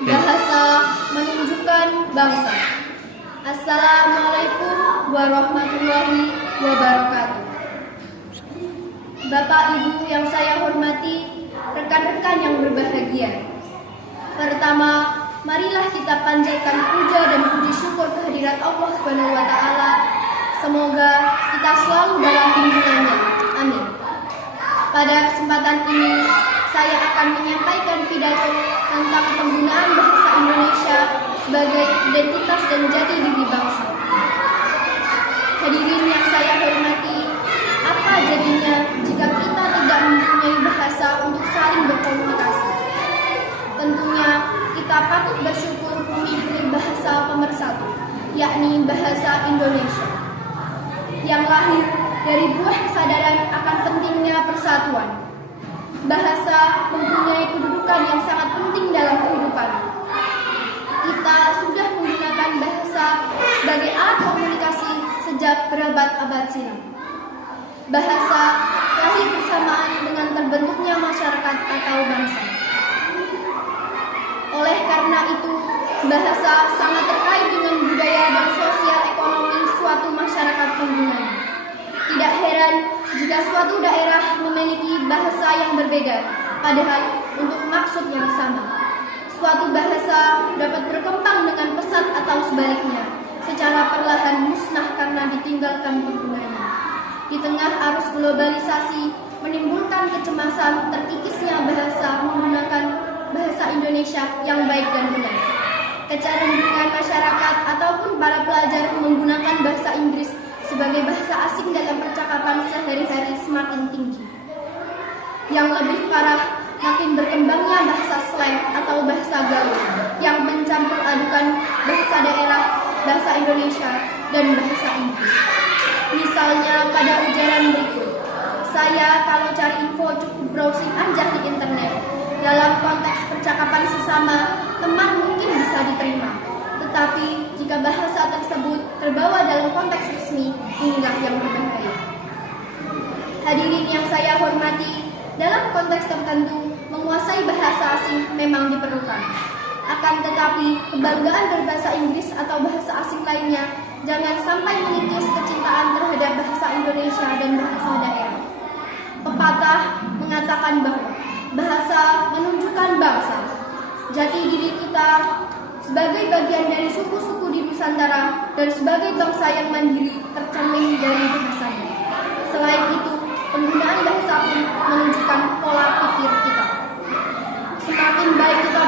Bahasa menunjukkan bangsa. Assalamualaikum warahmatullahi wabarakatuh. Bapak Ibu yang saya hormati, rekan-rekan yang berbahagia. Pertama, marilah kita panjatkan puja dan puji syukur kehadirat Allah Subhanahu wa taala. Semoga kita selalu dalam lindungannya. Amin. Pada kesempatan ini, saya akan menyampaikan pidato tentang penggunaan bahasa Indonesia sebagai identitas dan jati diri bangsa. Hadirin yang saya hormati, apa jadinya jika kita tidak mempunyai bahasa untuk saling berkomunikasi? Tentunya kita patut bersyukur memiliki bahasa pemersatu, yakni bahasa Indonesia, yang lahir dari buah kesadaran akan pentingnya persatuan. Bahasa mempunyai kedudukan yang sangat penting dalam kehidupan. Kita sudah menggunakan bahasa sebagai alat komunikasi sejak berabad-abad silam. Bahasa lahir bersamaan dengan terbentuknya masyarakat atau bangsa. Oleh karena itu, bahasa sangat terkait dengan budaya dan sosial ekonomi suatu masyarakat penggunanya. Tidak heran jika suatu daerah memiliki bahasa yang berbeda, padahal untuk maksud yang sama. Suatu bahasa dapat berkembang dengan pesat atau sebaliknya, secara perlahan musnah karena ditinggalkan penggunanya. Di tengah arus globalisasi, menimbulkan kecemasan terkikisnya bahasa menggunakan bahasa Indonesia yang baik dan benar. Kecenderungan masyarakat ataupun para pelajar menggunakan bahasa Inggris sebagai bahasa asing dalam percakapan sehari-hari semakin tinggi. Yang lebih parah, makin berkembangnya bahasa slang atau bahasa gaul yang mencampur adukan bahasa daerah, bahasa Indonesia, dan bahasa Inggris. Misalnya pada ujaran berikut, saya kalau cari info cukup browsing aja di internet. Dalam konteks percakapan sesama, teman mungkin bisa diterima. Tetapi jika bahasa tersebut terbawa dalam konteks resmi, inilah yang berbahaya. Hadirin yang saya hormati, dalam konteks tertentu, menguasai bahasa asing memang diperlukan. Akan tetapi, kebanggaan berbahasa Inggris atau bahasa asing lainnya jangan sampai mengikis kecintaan terhadap bahasa Indonesia dan bahasa daerah. Pepatah mengatakan bahwa bahasa menunjukkan bangsa. Jati diri kita sebagai bagian dari suku-suku di Nusantara dan sebagai bangsa yang mandiri tercermin dari bahasanya. Selain itu, penggunaan bahasa pun menunjukkan pola pikir kita. Semakin baik kita